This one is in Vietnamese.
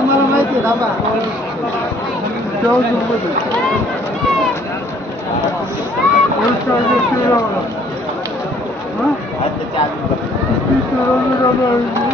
मला माहिती दाबा चौदा